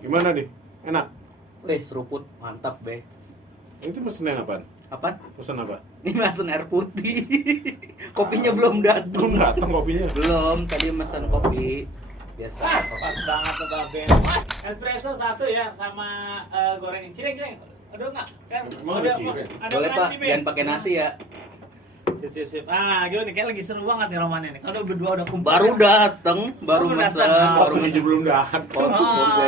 Gimana nih? Enak? Seruput, mantap, Be. Itu pesen yang apaan? Apaan? Pesan apa? Ini pesan air putih. Kopinya belum datang. Belum datang kopinya. Belum, tadi pesan kopi. Biasa. Pas banget tuh Babe. Mas, espresso satu ya sama goreng cireng. Ada nggak? Kan Emang ada cireng? Boleh, Pak. nasi, Be. Jangan pakai nasi ya. Sip. Gimana nih? Kayak lagi seru banget nih romannya nih. Kalau berdua udah kumpul. Baru datang, baru Baru mesen, datang. baru Kopi mesen. belum datang. Kopi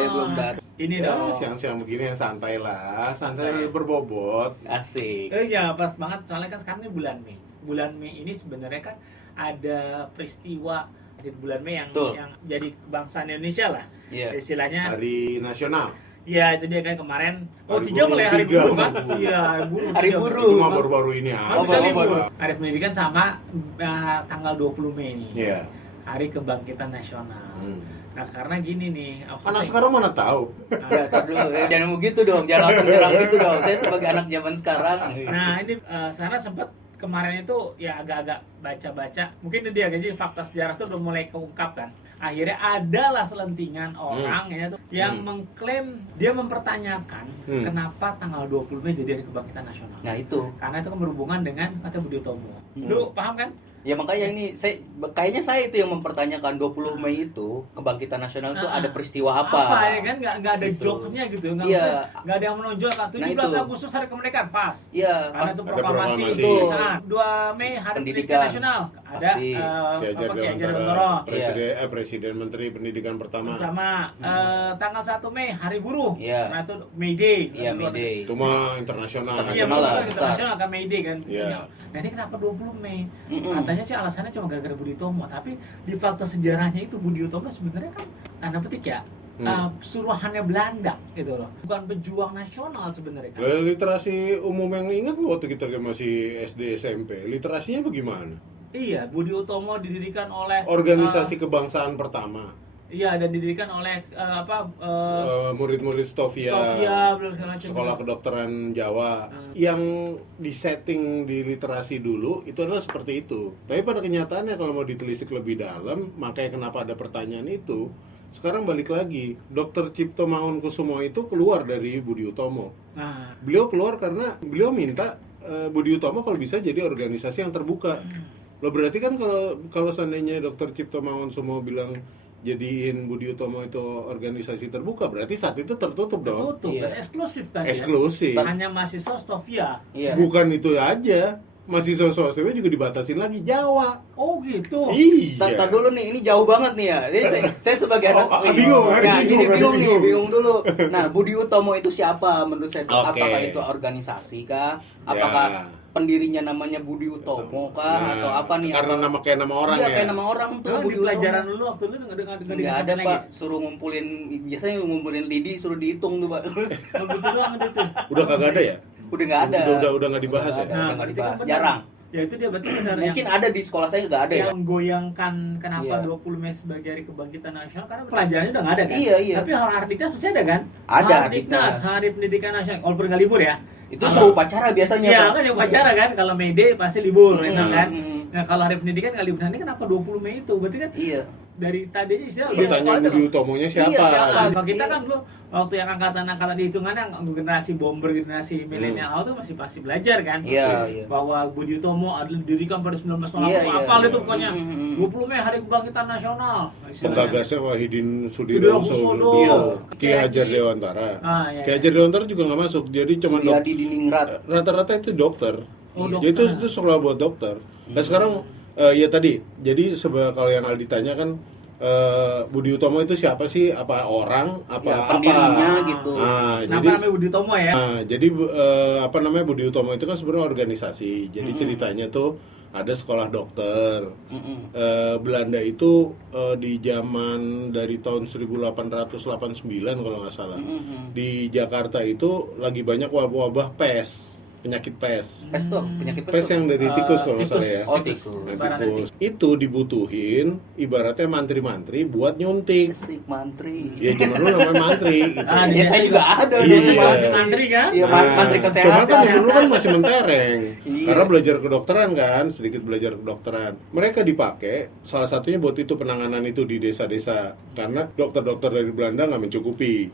belum datang. Ini Ya, dong. siang-siang begini yang santai lah. Santai berbobot. Asik. Ya pas banget soalnya kan sekarang ini bulan Mei. Bulan Mei ini sebenarnya kan ada peristiwa di bulan Mei yang Betul. yang jadi kebangsaan Indonesia lah. Iya. Istilahnya. Hari nasional. Ya itu dia kan kemarin. Hari 3 mulai hari buruh, buruh kan? tiga. Iya, hari buruh. Hari tiga. buruh. Itu mah baru-baru ini Oh, bisa aja. libur. baru. Hari pendidikan sama tanggal 20 Mei nih. Iya. Hari kebangkitan nasional. Nah, karena gini nih, Anak sekarang mana tahu? Ya, tar dulu. Jangan begitu dong. Jangan langsung nyerang gitu dong. Saya sebagai anak zaman sekarang. Nah, ini Sarah sempat kemarin itu ya agak-agak baca-baca. Mungkin dia jadi fakta sejarah tuh udah mulai keungkap kan. Akhirnya adalah selentingan orang ya tuh yang mengklaim dia mempertanyakan kenapa tanggal 20 Mei jadi hari kebangkitan nasional. Nah, itu. Karena itu kan berhubungan dengan kata Budi Utomo. Lu paham kan? Ya makanya ini kayaknya saya itu yang mempertanyakan 20 Mei itu kebangkitan nasional itu ada peristiwa apa? Ya kan nggak ada Gitu. joknya gitu, Iya. nggak ada yang menonjolkan. 17 itu. Agustus hari kemerdekaan pas. Iya. Karena itu Ada proklamasi. proklamasi. Nah, 2 Mei hari pendidikan nasional. Ada Pasti. Ki Hajar Ki Hajar Dewantara, Dewantara. Presiden Menteri Pendidikan pertama. Tanggal 1 Mei hari buruh. Iya. Nah itu May Day. Iya, May Day. Itu mah internasional. Iya, Internasional lah, betul, besar. internasional kan May Day kan. Iya. Nah ini kenapa 20 Mei? Mm-mm. Katanya sih alasannya cuma gara-gara Budi Utomo, tapi di fakta sejarahnya itu Budi Utomo sebenarnya kan tanda petik ya suruhannya Belanda gitu loh, bukan pejuang nasional sebenarnya kan. Literasi umum yang ingat waktu kita masih SD SMP, literasinya bagaimana? Iya, Budi Utomo didirikan oleh Organisasi kebangsaan pertama. Iya, dan didirikan oleh Murid-murid Stovia, belum segala macam. Sekolah Kedokteran Jawa. Yang disetting di literasi dulu itu adalah seperti itu. Tapi pada kenyataannya kalau mau ditelisik lebih dalam, makanya kenapa ada pertanyaan itu, sekarang balik lagi, Dr. Cipto Mangunkusumo itu keluar dari Budi Utomo. Nah, Beliau keluar karena beliau minta Budi Utomo kalau bisa jadi organisasi yang terbuka. Loh berarti kan kalau seandainya Dr. Cipto Mangunkusumo bilang jadiin Budi Utomo itu organisasi terbuka, berarti saat itu tertutup dong. tertutup Iya. dan eksklusif kan Eksklusif. ya. Hanya mahasiswa Stovia. Iya. Bukan itu aja, mahasiswa swasta juga dibatasin lagi Jawa. Oh gitu. Iya. Tar dulu nih, ini jauh banget nih ya. Jadi saya sebagai anak bingung, ya, bingung, bingung dulu. Nah, Budi Utomo itu siapa menurut saya? Oke. Apakah itu organisasi kah? Apakah pendirinya namanya Budi Utomo kah? Atau apa nih? Karena nama kayak nama orang Iya, ya. kayak nama orang tuh. Di Budi pelajaran Utomo. dulu waktu itu Nggak ada, Pak. Suruh ngumpulin, biasanya ngumpulin lidi, suruh dihitung tuh, Pak. Betul doang itu. Udah kagak ada ya? Udah nggak ada. Udah nggak dibahas ya? Udah nggak itu kan dibahas. benar. Jarang. Ya itu dia berarti benar Mungkin ada di sekolah saya nggak ada ya. yang goyangkan kenapa Iya. 20 Mei sebagai hari kebangkitan nasional karena pelajarannya udah nggak ada kan? Iya. Tapi Hardiknas pasti ada kan? Ada, Hardiknas, Hari Pendidikan Nasional, walaupun nggak libur ya. Itu seru upacara biasanya, Iya Pak. kan yang upacara kan, kalau May Day pasti libur Hmm, enak kan. hmm. Nah kalau hari pendidikan nggak libur, nah ini kenapa 20 Mei itu? Berarti kan Iya. dari tadi aja istilah Iya, Ditanya Budi Utomonya siapa? Iya, siapa? Kalau kita Iya. kan dulu waktu yang angkatan dihitungan yang generasi bomber, generasi milenial awal tuh masih pasti belajar kan. Iya, iya. Bahwa Budi Utomo adalah didirikan pada 1980. Iya, iya, Apal iya. itu pokoknya. 20 Mei hari kebangkitan nasional. istilahnya. Penggagasnya Wahidin Sudirohusodo. Sudirohusodo, Iya. Ki Hajar Dewantara. Iya, Ki Hajar Dewantara juga nggak masuk, jadi cuma Suryadi Diningrat. rata-rata itu dokter. Oh, Jadi dokter. itu sekolah buat dokter. Nah sekarang ya tadi, jadi kalau yang Aldi tanya kan Budi Utomo itu siapa sih? Apa orang? Apa Ya, apa? pendirinya gitu. Nah, Kenapa jadi namanya Budi Utomo ya? jadi apa namanya Budi Utomo itu kan sebenarnya organisasi. Jadi ceritanya tuh ada sekolah dokter. Belanda itu di zaman dari tahun 1889 kalau nggak salah. Di Jakarta itu lagi banyak wabah pes. penyakit pes. Pes tuh penyakit Pes yang dari tikus kalau nggak salah ya. Oh, tikus. Nah, tikus. Itu dibutuhin ibaratnya mantri-mantri buat nyuntik. Asik mantri. Ya zaman dulu namanya mantri gitu. Ya saya juga ada Iya. dulu Masih mantri kan? Iya, mantri kesehatan. Cuma kan zaman dulu kan masih mentereng. Iya. Karena belajar kedokteran kan, sedikit belajar kedokteran. Mereka dipakai salah satunya buat itu penanganan itu di desa-desa. Karena dokter-dokter dari Belanda nggak mencukupi.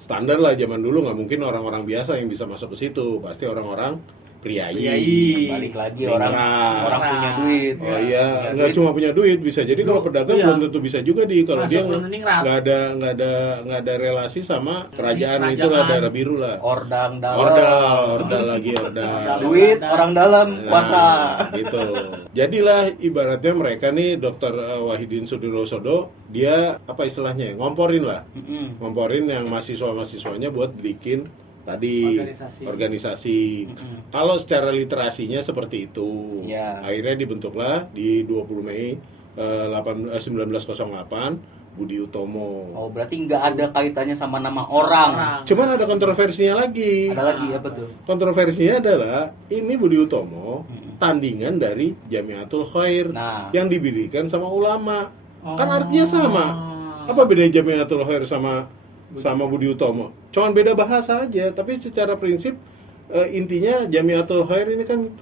Standar lah zaman dulu, nggak mungkin orang-orang biasa yang bisa masuk ke situ. Pasti orang-orang priai. Balik lagi Ningrat. orang punya duit. Oh iya, nggak cuma punya duit, bisa jadi kalau pedagang Iya. belum tentu bisa juga kalau Masuk dia ke ningrat. nggak ada relasi sama kerajaan Kerajaan. itulah daerah biru lah. Ordal dalam. Ordal lagi ordal. Duit orang dalam kuasa. Gitu. Jadilah ibaratnya mereka nih Dr. Wahidin Sudirosodo, dia apa istilahnya? Ngomporin lah. Ngomporin yang mahasiswa-mahasiswanya buat bikin tadi organisasi. Kalau secara literasinya seperti itu. Ya. Akhirnya dibentuklah di 20 Mei 1908 Budi Utomo. Oh, berarti nggak ada kaitannya sama nama orang. Cuman ada kontroversinya lagi. Ada lagi apa tuh? Kontroversinya adalah ini Budi Utomo tandingan dari Jamiatul Khair yang didirikan sama ulama. Kan artinya sama. Apa bedanya Jamiatul Khair sama Budi Utomo? Cuman beda bahasa aja, tapi secara prinsip intinya Jamiatul Khair ini kan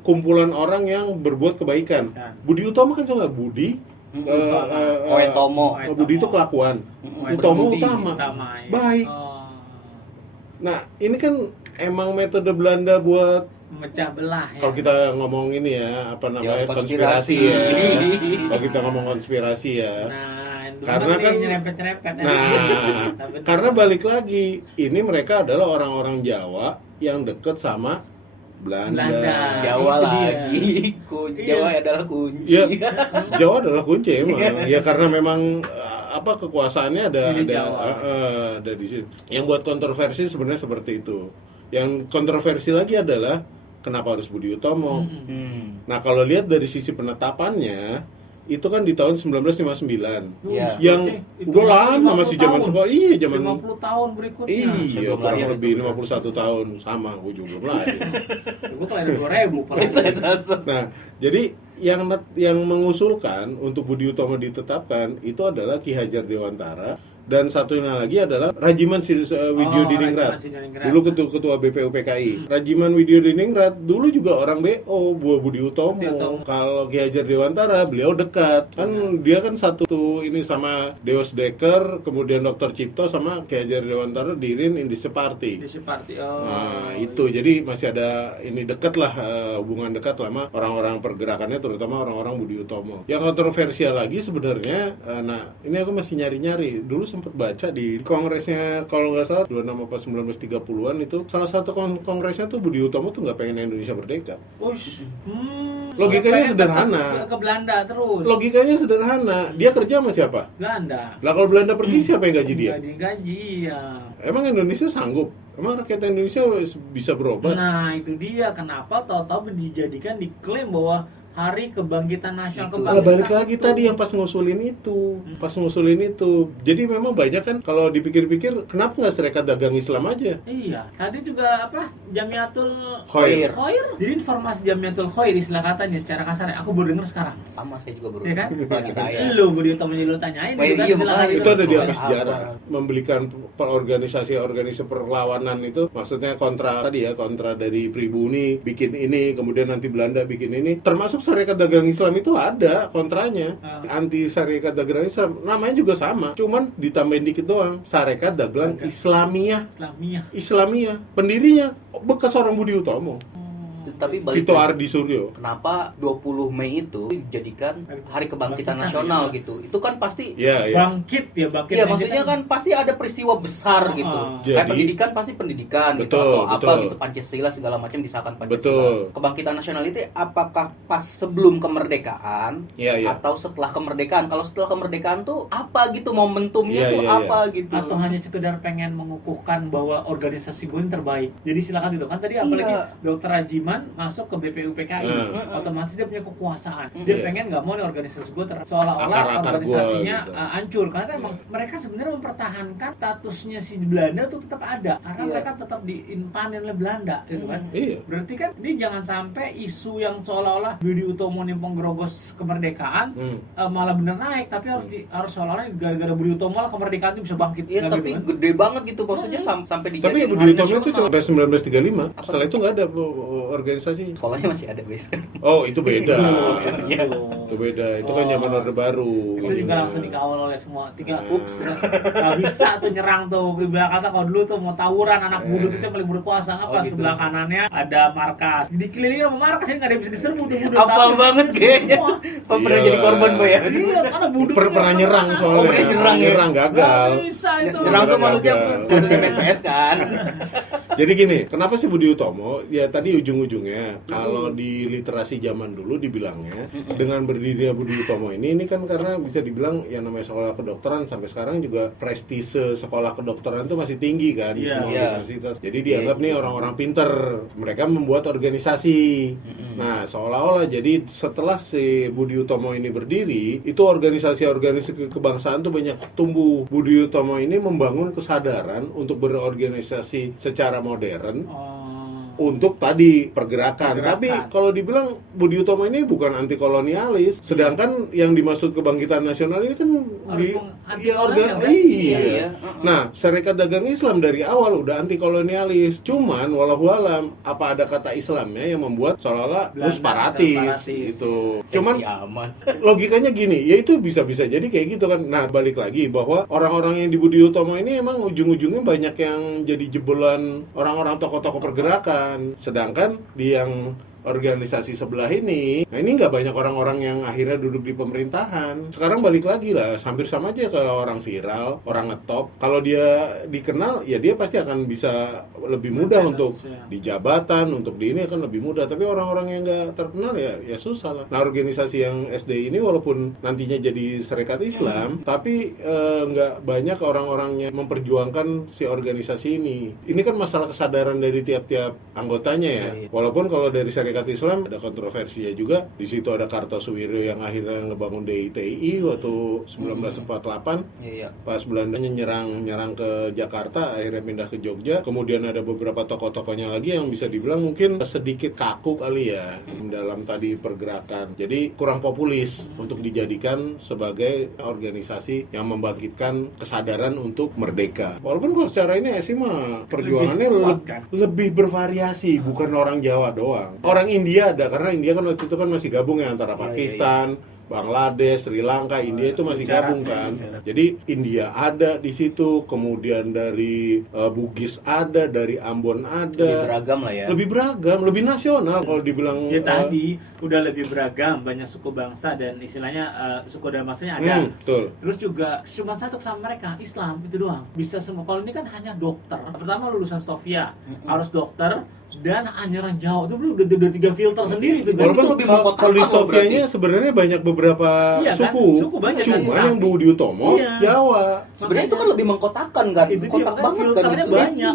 kumpulan orang yang berbuat kebaikan. Budi Utomo kan cuma Budi, Tomo. Budi itu kelakuan, Utomo utama, ya. baik. Nah ini kan emang metode Belanda buat memecah belah ya. kalau kita ngomong ini ya apa namanya konspirasi. konspirasi ya. Kalau kita ngomong konspirasi ya. Karena kan nyerempet-nyerempet. Karena balik lagi ini mereka adalah orang-orang Jawa yang deket sama Belanda. Jawa Itu dia. lagi. Jawa adalah kunci. Ya, Jawa adalah kunci emang. Ya karena memang apa kekuasaannya ada di sini. Yang buat kontroversi sebenarnya seperti itu. Yang kontroversi lagi adalah kenapa harus Budi Utomo. Nah kalau lihat dari sisi penetapannya itu kan di tahun 1959 yang udah lama masih zaman sekolah. Iya zaman 50 tahun berikutnya. Iya kurang lebih 51 tahun sama gue juga belum lahir. Gue kelahiran 2000. Nah jadi yang mengusulkan untuk Budi Utomo ditetapkan itu adalah Ki Hajar Dewantara. Dan satunya lagi adalah Rajiman Widyo Diningrat. Dulu ketua BPUPKI. Rajiman Widyo Diningrat dulu juga orang BO, buah Budi Utomo. Kalau Ki Hajar Dewantara beliau dekat. Kan dia kan satu ini sama Deos Dekker, kemudian Dr. Cipto sama Ki Hajar Dewantara dirin Indische Party. Nah, itu jadi masih ada ini dekat lah hubungan dekat lama orang-orang pergerakannya terutama orang-orang Budi Utomo. Yang kontroversial lagi sebenarnya nah, ini aku masih nyari-nyari. Dulu sempat baca di kongresnya kalau nggak salah 26 apa 1930-an itu salah satu kongresnya tuh Budi Utomo tuh nggak pengen Indonesia merdeka. Logikanya sederhana. Ke Belanda terus. Logikanya sederhana. Dia kerja sama siapa? Belanda. Lah kalau Belanda pergi siapa yang gaji dia? Gaji ya. Emang Indonesia sanggup? Emang rakyat Indonesia bisa berobat? Nah itu dia kenapa tahu-tahu dijadikan diklaim bahwa Hari Kebangkitan Nasional balik lagi tadi yang pas ngusulin itu. Jadi memang banyak kan kalau dipikir-pikir kenapa nggak Serikat Dagang Islam aja? Iya, tadi juga apa? Jamiatul Khair. Jadi informasi Jamiatul Khair istilah katanya secara kasar aku baru dengar sekarang. Sama saya juga baru. Iya kan? Bagi saya. Lu Budi Utomo lu tanyain itu kan istilah Itu ada di atas sejarah membelikan organisasi perlawanan itu maksudnya kontra dari Pribumi bikin ini kemudian nanti Belanda bikin ini termasuk Serikat Dagang Islam itu ada kontranya. Anti Serikat Dagang Islam namanya juga sama, cuman ditambahin dikit doang. Serikat Dagang Islamiyah. Pendirinya bekas orang Budi Utomo. Tapi balik Tito Ardi Suryo. Kenapa 20 Mei itu dijadikan Hari Kebangkitan Nasional gitu? Itu kan pasti bangkit. Iya, maksudnya kan pasti ada peristiwa besar gitu. Kayak pendidikan pasti pendidikan gitu atau apa gitu Pancasila segala macam disahkan Pancasila. Kebangkitan nasional itu apakah pas sebelum kemerdekaan atau setelah kemerdekaan? Kalau setelah kemerdekaan tuh apa gitu momentumnya apa gitu? Atau hanya sekedar pengen mengukuhkan bahwa organisasi gue ini terbaik. Jadi silakan itu kan tadi apalagi Dr. Rajiman Budiman masuk ke BPUPKI, otomatis dia punya kekuasaan. Dia pengen nggak mau nih organisasi gue seolah-olah Akar-akar organisasinya gitu. hancur, karena kan emang mereka sebenarnya mempertahankan statusnya si Belanda tuh tetap ada, karena mereka tetap diimpanin oleh Belanda gitu kan. Berarti kan ini jangan sampai isu yang seolah-olah Budi Utomo nih penggerogos kemerdekaan malah bener naik, tapi harus seolah-olah gara-gara Budi Utomo lah kemerdekaan itu bisa bangkit. Iya, tapi gitu kan. gede banget gitu maksudnya sampai Tapi dijadiin Budi hari Utomo itu nasional. cuma sampai 1935. Setelah itu nggak ada organisasi. Sekolahnya masih ada base kan. Oh, itu beda. Iya. Itu beda. Itu kan zaman Orde Baru. Itu juga langsung dikawal oleh semua. Tinggal nggak bisa tuh nyerang tuh. Ibarat kata kalau dulu tuh mau tawuran, anak budut itu yang paling berkuasa. Apa gitu. sebelah kanannya ada markas. Dikelilingi sama markas, ini nggak ada yang bisa diserbu tuh budut. Apal banget kayaknya. Semua. Pernah jadi korban Pak ya? Iya, karena budut Pernah nyerang soalnya. pernah nyerang ya? Gagal. Nggak bisa itu. Nyerang tuh maksudnya Gagal. main PS kan. Jadi gini, kenapa sih Budi Utomo? Ya tadi ujung-ujungnya kalau di literasi zaman dulu dibilangnya dengan berdirinya Budi Utomo ini kan karena bisa dibilang yang namanya sekolah kedokteran sampai sekarang juga prestise sekolah kedokteran itu masih tinggi kan di semua universitas. Jadi dianggap nih orang-orang pinter, mereka membuat organisasi. Nah, seolah-olah jadi setelah si Budi Utomo ini berdiri, itu organisasi-organisasi kebangsaan tuh banyak tumbuh. Budi Utomo ini membangun kesadaran untuk berorganisasi secara modern untuk tadi pergerakan. Tapi kalau dibilang Budi Utomo ini bukan anti kolonialis, sedangkan yang dimaksud kebangkitan nasional ini kan Nah, Serikat Dagang Islam dari awal udah anti kolonialis. Cuman walahualam apa ada kata Islamnya yang membuat seolah-olah separatis gitu. Cuman logikanya gini, ya itu bisa-bisa jadi kayak gitu kan. Nah, balik lagi bahwa orang-orang yang di Budi Utomo ini emang ujung-ujungnya banyak yang jadi jebolan orang-orang tokoh-tokoh pergerakan. Sedangkan di yang organisasi sebelah ini, nah ini nggak banyak orang-orang yang akhirnya duduk di pemerintahan. Sekarang balik lagi lah, hampir sama aja kalau orang viral, orang ngetop. Kalau dia dikenal, ya dia pasti akan bisa lebih mudah untuk di jabatan, untuk di ini akan lebih mudah. Tapi orang-orang yang nggak terkenal ya susah lah. Nah, organisasi yang SD ini walaupun nantinya jadi Serikat Islam, tapi nggak banyak orang-orangnya memperjuangkan si organisasi ini. Ini kan masalah kesadaran dari tiap-tiap anggotanya ya. Walaupun kalau dari Serikat Islam ada kontroversinya juga. Di situ ada Kartosuwiryo yang akhirnya ngebangun DITI waktu 1948. Pas Belandanya nyerang ke Jakarta, akhirnya pindah ke Jogja. Kemudian ada beberapa tokoh-tokohnya lagi yang bisa dibilang mungkin sedikit kaku kali ya dalam tadi pergerakan. Jadi kurang populis untuk dijadikan sebagai organisasi yang membangkitkan kesadaran untuk merdeka. Walaupun kalau secara ini SI mah perjuangannya lebih bervariasi, bukan orang Jawa doang. Orang India ada, karena India kan waktu itu kan masih gabung ya antara Pakistan, Bangladesh, Sri Lanka, India itu masih gabung kan. Jadi India ada di situ, kemudian dari Bugis ada, dari Ambon ada. Lebih beragam lah ya. Lebih beragam, lebih nasional kalau dibilang. Ya tadi udah lebih beragam, banyak suku bangsa dan istilahnya suku dan bangsanya ada. Betul. Terus juga cuma satu sama mereka, Islam itu doang. Bisa semua. Kalau ini kan hanya dokter. Pertama lulusan Sofia, harus dokter dan anyaran Jawa itu belum udah 3 filter sendiri itu. Walaupun kalau di Sofianya sebenarnya banyak beberapa suku banyak, cuman yang Budi Utomo Jawa. Sebenarnya itu kan lebih mengkotakkan kan. Itu kotak dia, banget kan filternya gitu. banyak.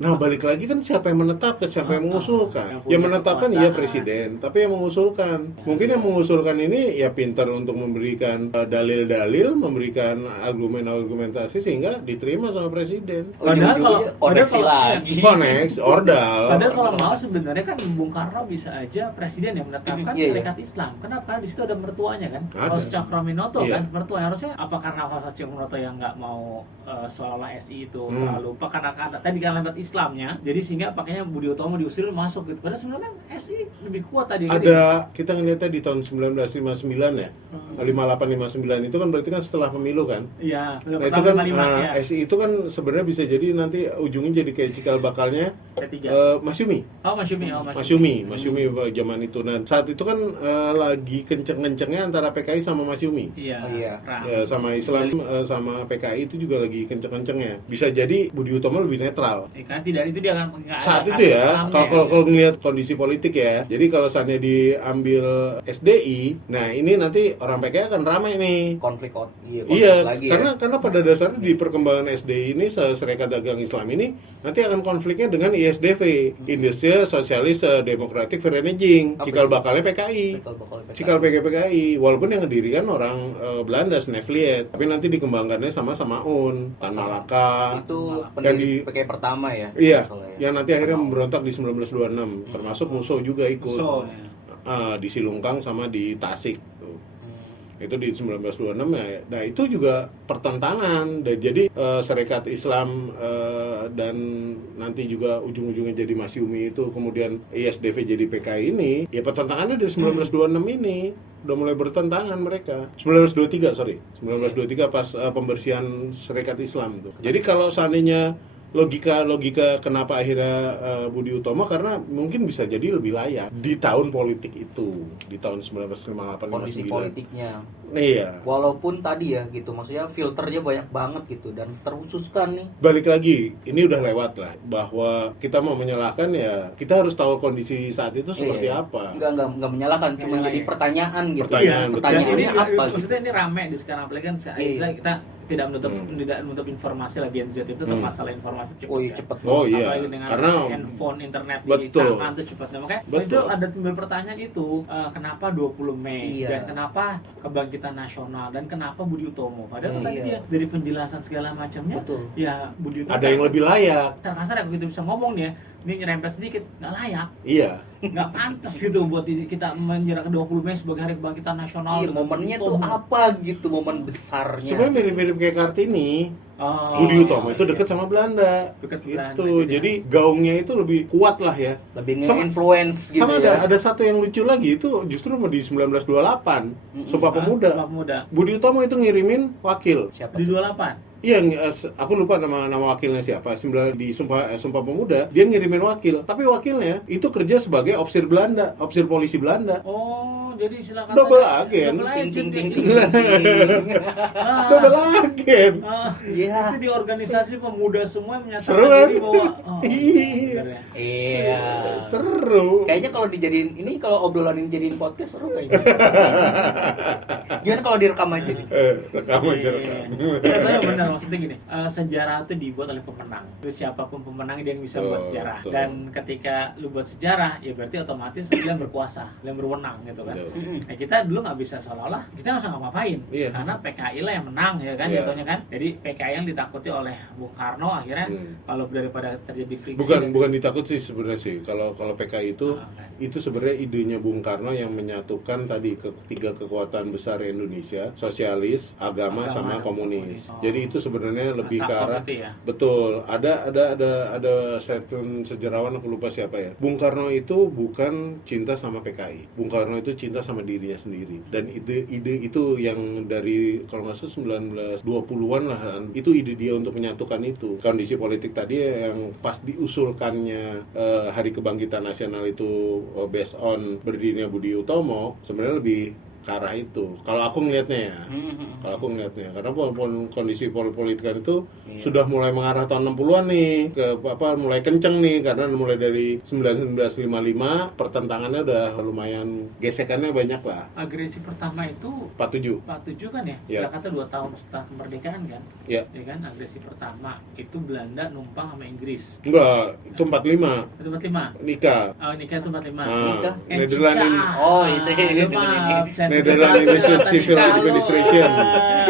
Nah, balik lagi kan siapa yang menetapkan, siapa yang mengusulkan. Yang menetapkan iya presiden, tapi yang mengusulkan. Mungkin yang mengusulkan ini ya pintar untuk memberikan dalil-dalil, memberikan argumentasi sehingga diterima sama presiden. Padahal kalau koneksi lagi. Koneksi, ordal. Padahal kalau mau sebenarnya kan Bung Karno bisa aja presiden yang menetapkan Serikat Islam. Kenapa? Karena di situ ada mertuanya kan. Hos Cokroaminoto kan mertua. Harusnya apa karena Hos Cokroaminoto yang nggak mau seolah-olah SI itu terlalu lupa karena tadi kan lewat Islamnya. Jadi sehingga pakainya Budi Utomo diusir masuk gitu. Padahal sebenarnya SI lebih kuat tadi. Ada kita ngeliatnya di tahun 1959 ya. 58-59 itu kan berarti kan setelah pemilu kan. Iya. Nah itu kan SI itu kan sebenarnya bisa jadi nanti ujungnya jadi kayak cikal bakalnya Masyumi. Masyumi zaman itu. Nah saat itu kan lagi kenceng-kencengnya antara PKI sama Masyumi. Iya. Ya, sama Islam sama PKI itu juga lagi kenceng-kencengnya. Bisa jadi Budi Utomo lebih netral. Karena tidak itu dia akan saat itu ya. Kalau ngelihat kondisi politik ya. Jadi kalau saatnya diambil SDI, nah ini nanti orang PKI akan ramai nih. Konflik lagi karena pada dasarnya di perkembangan SDI ini Serikat Dagang Islam ini nanti akan konfliknya dengan ISDV. Indonesia Sosialis Demokratik Vereniging, cikal bakalnya PKI. Cikal PKI, walaupun yang ngedirikan orang Belanda, Snevliet, tapi nanti dikembangkannya sama Un, Tan Malaka. Itu yang pendiri PKI pertama ya? Iya, yang nanti akhirnya memberontak di 1926, termasuk Musso juga ikut. Di Silungkang sama di Tasik tuh. Itu di 1926 ya. Nah itu juga pertentangan dan jadi Serikat Islam dan nanti juga ujung-ujungnya jadi Masyumi itu kemudian ISDV jadi PKI ini ya pertentangannya dari 1926 ini udah mulai bertentangan mereka. 1923 pas pembersihan Serikat Islam tuh. Jadi kalau seandainya logika kenapa akhirnya Budi Utomo karena mungkin bisa jadi lebih layak di tahun politik itu, di tahun 1958 kondisi politiknya. Iya. Walaupun tadi ya gitu, maksudnya filternya banyak banget gitu dan terkhususkan nih. Balik lagi, ini udah lewat lah bahwa kita mau menyalahkan ya kita harus tahu kondisi saat itu seperti apa. Enggak menyalahkan, cuma jadi pertanyaan gitu. Pertanyaannya ini apa? Maksudnya ini rame di sekarang apalagi kan kita tidak menutup informasi lah Gen Z itu masalah informasi cepat. Oh iya. Apalagi dengan karena handphone, internet di tangan itu cepatnya. Makanya itu ada timbul pertanyaan itu, kenapa 20 Mei dan kenapa Kebangkitan Nasional dan kenapa Budi Utomo? Padahal tadi dia dari penjelasan segala macamnya, ya Budi Utomo ada yang lebih layak. Kasar ya kita bisa ngomong nih ya, ini nyerempet sedikit, nggak layak. Iya. Nggak pantas gitu buat kita menyerahkan 20 Mei sebagai Hari Kebangkitan Nasional. Iya, momennya tuh apa gitu, momen besarnya. Sebenarnya mirip-mirip kayak Kartini. Budi Utomo itu dekat sama Belanda. Gitu. Jadi gaungnya itu lebih kuat lah ya. Lebih nge-influence gitu sama ya. Ada satu yang lucu lagi itu justru di 1928 Sumpah Pemuda. Budi Utomo itu ngirimin wakil. Siapa? Di 28. Iya, aku lupa nama wakilnya siapa. Di Sumpah Pemuda dia ngirimin wakil, tapi wakilnya itu kerja sebagai opsir Belanda, opsir polisi Belanda. Oh, jadi silakan. Double agen. Double agen. Itu di organisasi pemuda semua yang menyatakan seru kan? diri bahwa iya. Seru. Kayaknya kalau dijadiin ini, kalau obrolan ini jadiin podcast seru kayaknya. Gimana kalau direkam aja nih? Rekam aja. Iya, benar. Maksudnya gini, sejarah itu dibuat oleh pemenang. Terus siapapun pemenang dia yang bisa buat sejarah. Dan ketika lu buat sejarah, ya berarti otomatis lu yang berkuasa, lu yang berwenang gitu kan. Nah kita dulu nggak bisa seolah-olah kita nggak usah ngapain, karena PKI lah yang menang ya kan, jatuhnya kan. Jadi PKI yang ditakuti oleh Bung Karno akhirnya kalau daripada terjadi friksi. Bukan ditakut sih sebenarnya sih. Kalau PKI itu sebenarnya idenya Bung Karno yang menyatukan tadi ketiga kekuatan besar Indonesia, sosialis, agama sama komunis. Jadi itu sebenarnya lebih ke arah betul. Ada statement sejarawan, aku lupa siapa ya. Bung Karno itu bukan cinta sama PKI. Bung Karno itu cinta sama dirinya sendiri. Dan ide itu yang dari kalau nggak salah 1920-an lah, itu ide dia untuk menyatukan itu. Kondisi politik tadi yang pas diusulkannya Hari Kebangkitan Nasional itu based on berdirinya Budi Utomo, sebenarnya lebih ke arah itu. Kalau aku ngelihatnya ya. Karena kondisi politik itu sudah mulai mengarah tahun 60-an nih ke mulai kenceng nih karena mulai dari 1955 pertentangannya udah lumayan, gesekannya banyak lah. Agresi pertama itu 47 kan ya? Setelah kata 2 tahun setelah kemerdekaan kan? Iya. Ya kan, agresi pertama itu Belanda numpang sama Inggris. Enggak, itu 45. Itu 45. Nikah. Oh, nikah itu 45. Nikah. Netherlands Institute Civil Administration.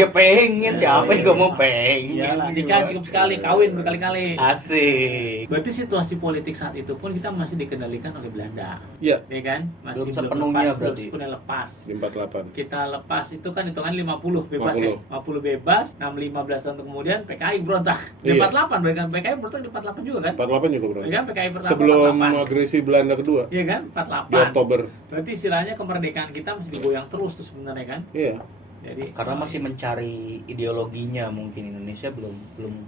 Ya pengen, siapa yang gak mau pengen? Iyalah, nikah cukup sekali, kawin berkali-kali. Asik. Berarti situasi politik saat itu pun kita masih dikendalikan oleh Belanda. Iya. Ya kan? Masih belum sepenuhnya berarti. Belum lepas. Di 48. Kita lepas itu kan hitungan 50 bebas 50. Ya. 50 bebas, 15 tahun kemudian PKI berontak. Di 48 berarti PKI berontak di 48 juga kan? 48 juga berontak. Ya kan PKI pertama. Sebelum agresi Belanda kedua. Iya kan? 48. Di Oktober. Berarti istilahnya kemerdekaan kita masih digoyang terus tuh sebenarnya kan? Iya. Jadi karena masih mencari ideologinya, mungkin Indonesia belum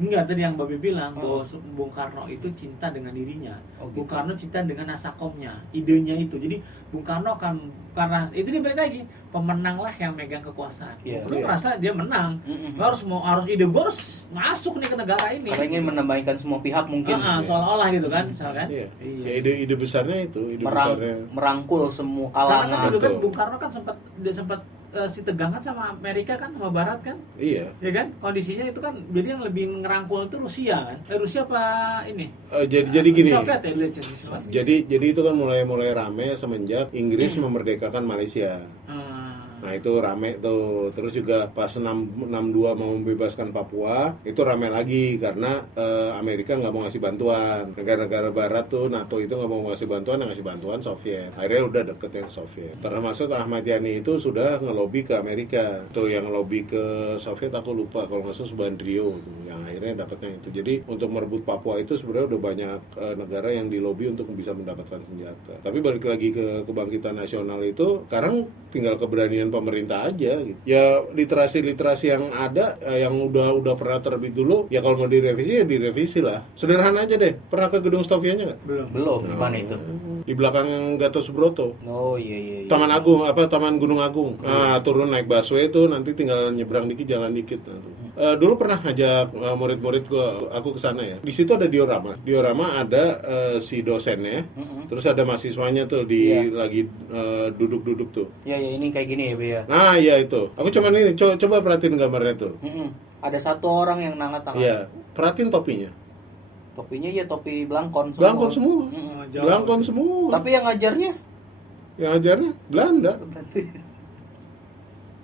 enggak, tadi yang Babe bilang bahwa Bung Karno itu cinta dengan dirinya. Gitu. Bung Karno cinta dengan nasakomnya, idenya itu. Jadi Bung Karno kan karena itu dia balik lagi, pemenang lah yang megang kekuasaan. Lu merasa dia menang. Harus ide gue harus masuk nih ke negara ini. Karena ingin menambahkan semua pihak mungkin. Seolah-olah gitu kan, misalkan. Iya. Ya ide besarnya itu, merangkul semua kalangan. Karena kan Bung Karno kan sempat si tegangan sama Amerika kan, sama Barat kan, Iya. ya kan, kondisinya itu kan, jadi yang lebih ngerangkul itu Rusia kan, Rusia apa ini? Jadi gini. Soviet ya dulu Soviet. Jadi itu kan mulai rame semenjak Inggris memerdekakan Malaysia. Nah itu rame tuh, terus juga pas 62 mau membebaskan Papua, itu rame lagi karena Amerika nggak mau ngasih bantuan. Negara-negara Barat tuh, NATO itu nggak mau ngasih bantuan, yang ngasih bantuan Soviet. Akhirnya udah deket yang Soviet. Termasuk Ahmad Yani itu sudah ngelobi ke Amerika. Tuh yang ngelobi ke Soviet aku lupa, kalau nggak salah Subandrio tuh, yang akhirnya dapatnya itu. Jadi untuk merebut Papua itu sebenarnya udah banyak negara yang dilobi untuk bisa mendapatkan senjata. Tapi balik lagi ke kebangkitan nasional itu, sekarang tinggal keberanian pemerintah aja gitu. Ya literasi yang ada yang udah pernah terbit dulu, ya kalau mau direvisi ya direvisi lah. Sederhana aja deh. Pernah ke Gedung Stovianya nggak? Belum. Di mana itu? Di belakang Gatot Subroto. Oh iya. Taman Agung, Taman Gunung Agung. Nah, turun naik busway itu nanti tinggal nyebrang dikit, jalan dikit. Dulu pernah ngajak murid-murid aku ke sana ya. Di situ ada diorama. Diorama ada si dosennya, terus ada mahasiswanya tuh lagi duduk-duduk tuh. Iya, ini kayak gini ya, Be ya. Nah, iya itu. Aku cuman ini coba perhatiin gambarnya tuh. Ada satu orang yang nangkat tangan. Iya, perhatiin topinya. Topinya ya topi belangkon semua. Belangkon semua. Jauh. Belangkon semua. Tapi yang ngajarnya Yang ajarnya Belanda.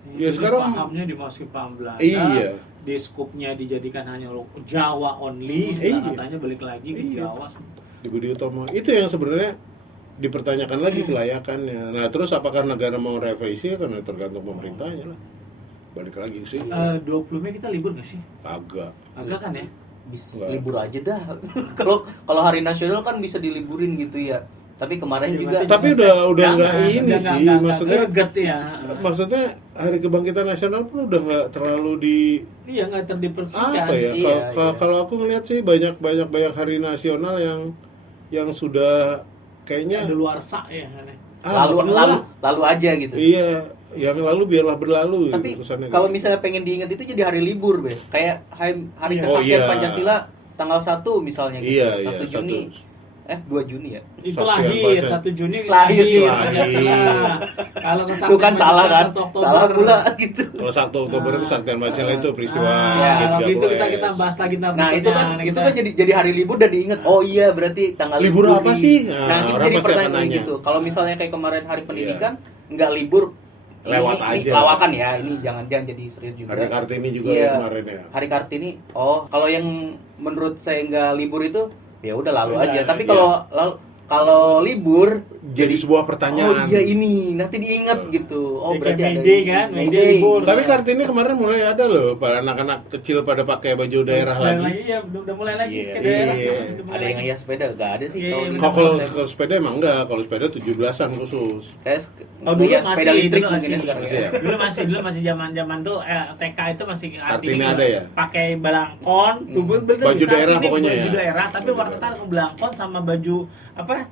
Ya, sekarang pahamnya dimasuki paham Belanda. Iya. Diskupnya dijadikan hanya Jawa only, Iya. katanya balik lagi ke Iya. Jawa. Di Budi Utomo. Itu yang sebenarnya dipertanyakan lagi kelayakannya. Nah, terus apakah negara mau revisi kan tergantung pemerintahnya lah. Balik lagi sih. 20 Mei kita libur nggak sih? Agak. Agak kan ya? bisa Enggak. libur aja dah. Kalau hari nasional kan bisa diliburin gitu ya. Tapi kemarin Iya, juga berarti Tapi udah nggak ini udah sih, nggak maksudnya greget ya. Maksudnya Hari Kebangkitan Nasional pun udah nggak terlalu di Iya, nggak terdipersisikan. apa ya? Iya, Kalau aku ngeliat sih banyak hari nasional yang sudah kayaknya Di luar sak ya kan ya. lalu aja gitu. Iya, yang lalu biarlah berlalu. Tapi gitu, kesannya kalau gitu. misalnya pengen diingat itu jadi hari libur, Be. Kayak hari Iya. kesaktian Oh, iya. Pancasila tanggal 1 misalnya gitu. Iya, 1 iya, Juni. 2 Juni ya. Itu Saktian lahir Pancasila. 1 Juni Lahir. Pancasila. Kalau kesaktian Lu kan salah kan? 1 Oktober. Salah pula gitu. Kalau 1 Oktober itu Saktian Pancasila itu peristiwa Ya, kalau gitu kita G30S. bahas lagi Nah, itu kan jadi hari libur dan diingat. Oh iya, berarti tanggal Libur apa di- sih? Nah, Nah, itu orang jadi pasti akan pertanyaan nanya. gitu. Kalau misalnya kayak kemarin hari pendidikan nggak libur, Lewat ini aja. lawakan ya. Ini jangan jadi serius juga. Hari Kartini juga Iya. kemarin ya. Hari Kartini. Oh, kalau yang menurut saya nggak libur itu ya udah lalu Udah, aja. Tapi iya. kalau libur Jadi sebuah pertanyaan. oh iya ini nanti diingat gitu. Oh Ya, berarti kayak ada May Day ini. kan, May May Day Day. libur. Tapi Kartini kemarin mulai ada loh, para anak-anak kecil pada pakai baju daerah lagi. Iya, udah mulai lagi Iya. ke daerah. Iya. Udah mulai Ada yang lagi. ngayas sepeda nggak ada sih Iya, kalau iya, di bener. Kalau sepeda emang enggak, kalau sepeda 17-an khusus. kayak Oh, dulu ngayas sepeda masih, listrik dulu mungkin ya masih. sekarang Masih ya. ya? Dulu masih zaman tuh TK itu masih Artinya ada ya? pakai belangkon, tuh bener Baju daerah pokoknya baju ya? daerah, tapi warna belangkon sama baju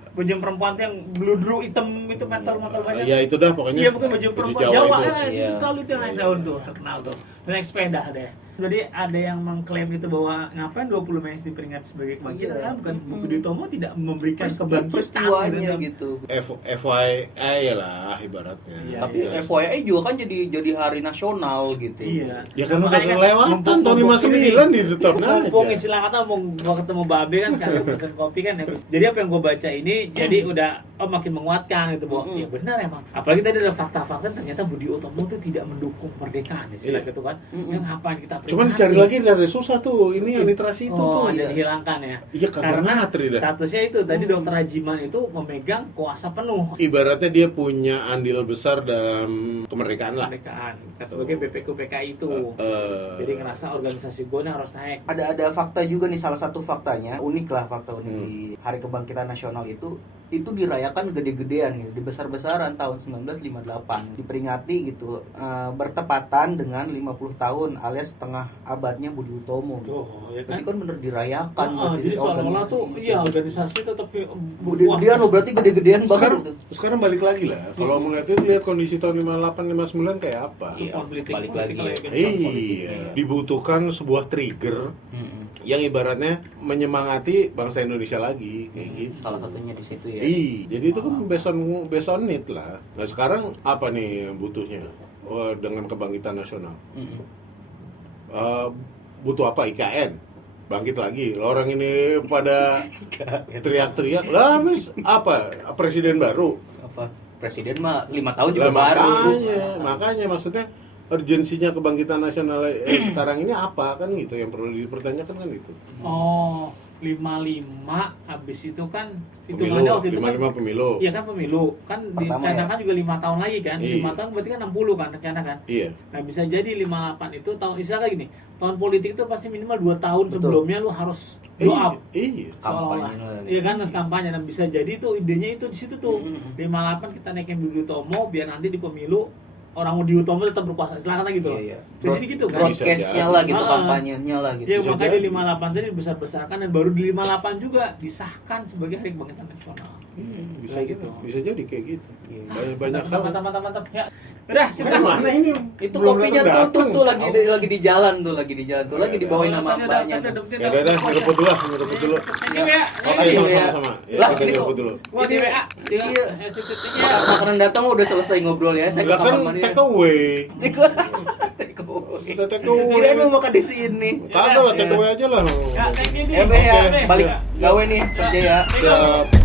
baju perempuan tuh yang bludru hitam itu mentol banyak. Iya itu dah pokoknya. Iya, bukan baju perempuan Jawa Jawa, itu. itu Iya. selalu itu yang naik daun tuh terkenal tuh. Naik sepeda deh. Jadi ada yang mengklaim itu bahwa ngapain 20 Mei diperingati sebagai kebangkitan? Iya. Kan bukan Budi Utomo tidak memberikan kebangkitan peristiwanya gitu. FYI lah ibaratnya. Iya, Tapi iya. FYI juga kan jadi hari nasional gitu. Iya. Ya kan udah Makanya kan kelewatan mumpung- tahun 59 ditetap Mumpung aja. istilah kata mau gua ketemu Babe kan sekarang pesen kopi kan ya. Jadi apa yang gua baca ini jadi udah makin menguatkan gitu bahwa ya benar emang. Apalagi tadi ada fakta-fakta ternyata Budi Utomo itu tidak mendukung kemerdekaan istilah Iya. gitu kan. Yang ngapain kita Cuman peringati? dicari lagi dari susah tuh, ini yang literasi itu Oh, tuh. ada iya. dihilangkan ya. Iya kagak Karena ngatri dah. statusnya itu tadi Dokter Hajiman itu memegang kuasa penuh Ibaratnya dia punya andil besar dalam kemerdekaan lah. kemerdekaan sebagai BPK PKI itu. Jadi ngerasa organisasi gue harus naik. Ada fakta juga nih, salah satu faktanya unik lah, fakta unik di Hari Kebangkitan Nasional itu dirayakan gede-gedean gitu, dibesar-besaran tahun 1958, diperingati gitu, bertepatan dengan 50 tahun alias setengah abadnya Budi Utomo gitu. Oh, ya kan? Berarti kan bener dirayakan berarti Jadi seolah-olah organisasi tuh itu. iya organisasi tetap Gede-gedean loh, berarti gede-gedean banget Sekarang, itu. sekarang balik lagi lah. Kalau melihat itu, lihat kondisi tahun 58, 59 kayak apa. Iya, politik balik lagi ya. Iya, dibutuhkan sebuah trigger yang ibaratnya menyemangati bangsa Indonesia lagi kayak gitu. Salah satunya di situ ya. Jadi itu kan based on it lah. Nah sekarang apa nih butuhnya? dengan kebangkitan nasional. Butuh apa? IKN bangkit lagi. Orang ini pada teriak-teriak lah, habis apa? Presiden baru. Apa? Presiden mah 5 tahun juga baru. Makanya maksudnya urgensinya kebangkitan nasional sekarang ini apa kan gitu yang perlu dipertanyakan kan itu. 55 habis itu kan hitungannya waktu itu 55 pemilu. Iya kan pemilu. Kan direncanakan juga 5 tahun lagi kan. 5 tahun berarti kan 60 kan rencana kan. Iya. Nah, bisa jadi 58 itu tahun istilahnya gini. Tahun politik itu pasti minimal 2 tahun sebelumnya lu harus blow up. Iya. Seolah-olah. Iya kan, harus kampanye. Dan bisa jadi tuh idenya itu di situ tuh. 58 kita naikin Budi Utomo biar nanti di pemilu orang Budi Utomo tetap berkuasa, silakan gitu. Iya. Jadi gitu kan. Broadcast-nya lah gitu, kampanyenya lah gitu. Ya makanya di 58 tadi besar-besarkan dan baru di 58 juga disahkan sebagai hari kebangkitan nasional. Bisa gitu. Bisa jadi kayak gitu. Banyak hal. Mantap. Ya. Udah, siap. Mana ini? Itu kopinya tuh lagi di jalan tuh, lagi dibawain sama mbaknya. Ya udah, ngerebut dulu. Ini ya. Oke, sama-sama. Ya, kita ngerebut dulu. Gua di WA. Iya. Makanan datang udah selesai ngobrol ya. Saya ke kamar mandi. Take away. Kita take away. Sini mau makan di sini. Kagak lah, take away aja lah. Ya, thank you. Ya, balik gawe nih kerja ya. Siap.